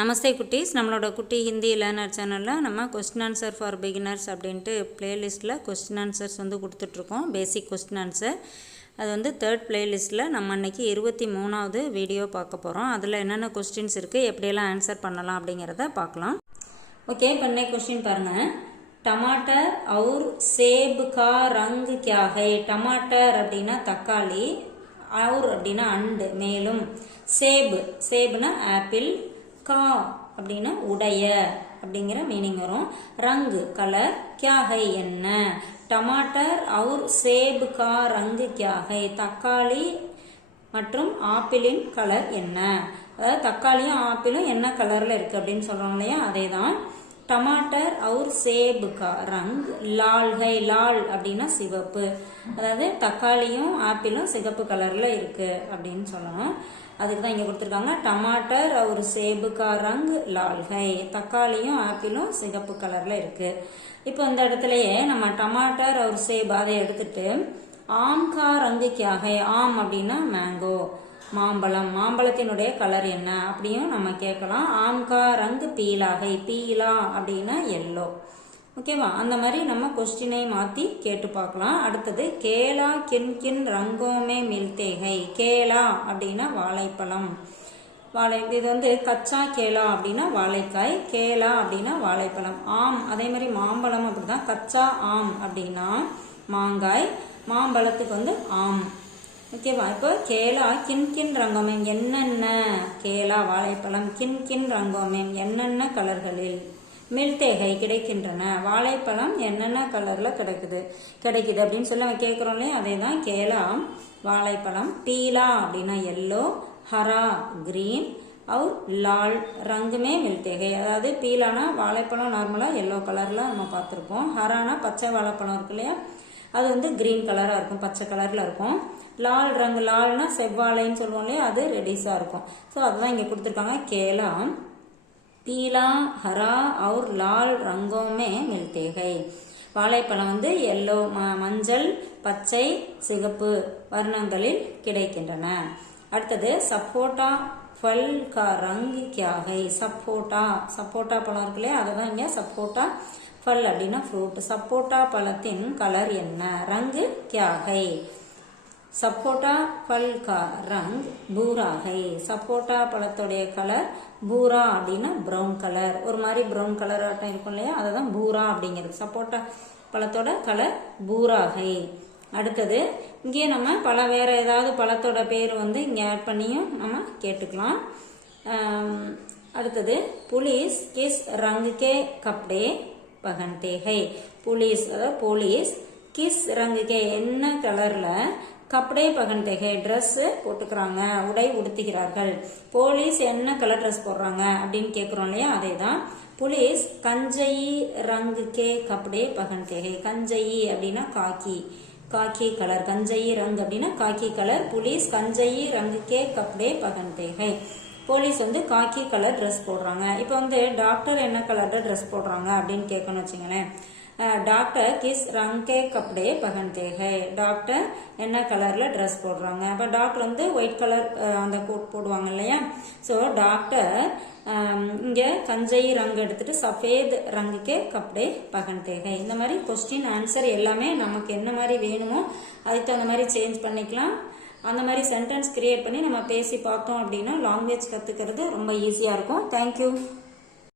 நமஸ்தே குட்டீஸ், நம்மளோட குட்டி ஹிந்தி லேர்னர் சேனலில் நம்ம கொஸ்டின் ஆன்சர் ஃபார் பிகினர்ஸ் அப்படின்ட்டு பிளேலிஸ்ட்டில் கொஸ்டின் ஆன்சர்ஸ் கொடுத்துட்ருக்கோம். பேசிக் கொஸ்டின் ஆன்சர் அது 3rd பிளேலிஸ்ட்டில் நம்ம அன்றைக்கி 23வது வீடியோ பார்க்க போகிறோம். அதில் என்னென்ன கொஸ்டின்ஸ் இருக்குது, எப்படியெல்லாம் ஆன்சர் பண்ணலாம் அப்படிங்கிறத பார்க்கலாம். ஓகே, இப்போ இன்னைக்கு கொஸ்டின் பாருங்கள். टमाटर और सेब का रंग क्या है? टमाटर அப்படின்னா தக்காளி, और அப்படின்னா அண்டு மேலும், சேப்னா ஆப்பிள், கா அப்படின்னா உடைய அப்படிங்கிற மீனிங் வரும். ரங்கு கலர், क्या है என்ன. टमाटर और सेब का रंग क्या है? தக்காளி மற்றும் ஆப்பிளின் கலர் என்ன. அதாவது தக்காளியும் ஆப்பிளும் என்ன கலர்ல இருக்கு அப்படின்னு சொல்றோம் இல்லையா, அதே தான். टमाटर और सेब का रंग लाल है. लाल அப்படின்னா சிவப்பு, அதாவது தக்காளியும் ஆப்பிளும் சிகப்பு கலர்ல இருக்கு அப்படின்னு சொல்லணும். அதுக்கு தான் இங்க கொடுத்துருக்காங்க. टमाटर और सेब का रंग लाल है. தக்காளியும் ஆப்பிளும் சிகப்பு கலர்ல இருக்கு. இப்போ இந்த இடத்துலயே நம்ம टमाटर और सेब அதை எடுத்துட்டு आम का रंग क्या है? आम அப்படின்னா மேங்கோ, மாம்பழம். மாம்பழத்தினுடைய கலர் என்ன அப்படியும் நம்ம கேட்கலாம். ஆம்கா ரங்கு பீலாகை, பீலா அப்படின்னா எல்லோ. ஓகேவா, அந்த மாதிரி நம்ம கொஸ்டினை மாற்றி கேட்டு பார்க்கலாம். அடுத்தது கேலா கின் கின் ரங்கோமே மில்தேகை. கேலா அப்படின்னா வாழைப்பழம். இது கச்சா கேலா அப்படின்னா வாழைக்காய், கேலா அப்படின்னா வாழைப்பழம். ஆம் அதே மாதிரி மாம்பழம் அப்படிதான். கச்சா ஆம் அப்படின்னா மாங்காய், மாம்பழத்துக்கு ஆம். ஓகேவா, இப்போ கேலா கின் கின் ரங்கோமேம் என்னென்ன, கேலா வாழைப்பழம், கின் கின் ரங்கோமேம் என்னென்ன கலர்களில், மில்தேகை கிடைக்கின்றன, வாழைப்பழம் என்னென்ன கலர்ல கிடைக்குது அப்படின்னு சொல்லி நம்ம கேட்குறோம் இல்லையா, அதே தான் கேலா வாழைப்பழம். பீலா அப்படின்னா எல்லோ, ஹரா கிரீன், और लाल ரங்குமே மில்தேகை. அதாவது பீலானா வாழைப்பழம் நார்மலாக எல்லோ கலர்ல நம்ம பார்த்துருப்போம். ஹரானா பச்சை வாழைப்பழம் இருக்கு இல்லையா, அது கிரீன் கலராக இருக்கும், பச்சை கலரில் இருக்கும். லால் ரங்கு, லால்னா செவ்வாழைன்னு சொல்லுவோம் இல்லையா, அது ரெடிஸாக இருக்கும். ஸோ அதுதான் இங்கே கொடுத்துருக்காங்க. கேலா பீலா ஹரா और லால் ரங்கோமே மில்தேகை. வாழைப்பழம் எல்லோ, மஞ்சள், பச்சை, சிகப்பு வர்ணங்களில் கிடைக்கின்றன. அடுத்தது சப்போட்டா फल का रंग क्या है? சப்போட்டா பழம் இருக்கு இல்லையா, அதுதான் இங்கே சப்போட்டா फल அப்படின்னா ஃப்ரூட். சப்போட்டா பழத்தின் கலர் என்ன, ரங்கு क्या है? சப்போட்டா फल का रंग பூரா है. சப்போட்டா பழத்துடைய கலர் பூரா அப்படின்னா ப்ரௌன் கலர், ஒரு மாதிரி ப்ரௌன் கலர் ஆட்டம் இருக்கும் இல்லையா, அதுதான் பூரா அப்படிங்கிறது. சப்போட்டா பழத்தோட கலர் பூரா है. அடுத்தது இங்கே நம்ம வேற ஏதாவது பழத்தோட பேர் இங்கே ஆட் பண்ணியும் நம்ம கேட்டுக்கலாம். அடுத்தது புலிஸ் கிஸ் ரங்கு கே கப்டே பகன்தே ஹை. புலிஸ் அதாவது போலீஸ், கிஸ் ரங்கு கே என்ன கலர்ல, கப்டே பகன்தே ஹை ட்ரெஸ் போட்டுக்கிறாங்க, உடை உடுத்துகிறார்கள். போலீஸ் என்ன கலர் ட்ரெஸ் போடுறாங்க அப்படின்னு கேட்குறோம் இல்லையா, அதே தான். புலிஸ் கஞ்சயி ரங்கு கே கப்டே பகன்தே ஹை. கஞ்சயி அப்படின்னா காக்கி கலர், கஞ்சயி ரங் அப்படின்னா காக்கி கலர். புலிஸ் கஞ்சயி ரங்கு கே கப்டே பகன்தே ஹை. போலீஸ் காக்கி கலர் ட்ரெஸ் போடுறாங்க. இப்போ டாக்டர் என்ன கலர்ல ட்ரெஸ் போடுறாங்க அப்படின்னு கேட்கணும் வச்சுங்களேன். டாக்டர் கிஸ் ரங் கே கப்டே பகன்தே ஹை. டாக்டர் என்ன கலர்ல ட்ரெஸ் போடுறாங்க. அப்போ டாக்டர் ஒயிட் கலர் அந்த கோட் போடுவாங்க இல்லையா. ஸோ டாக்டர் இங்கே கஞ்சை ரங்கு எடுத்துட்டு சஃபேத் ரங்குக்கே கப்டே பகன்தே ஹை. இந்த மாதிரி கொஸ்டின் ஆன்சர் எல்லாமே நமக்கு என்ன மாதிரி வேணுமோ அதுக்கு தகுந்த மாதிரி சேஞ்ச் பண்ணிக்கலாம். அந்த மாதிரி சென்டென்ஸ் கிரியேட் பண்ணி நம்ம பேசி பார்த்தோம் அப்படின்னா லாங்குவேஜ் கற்றுக்கிறது ரொம்ப ஈஸியாக இருக்கும். தேங்க்யூ.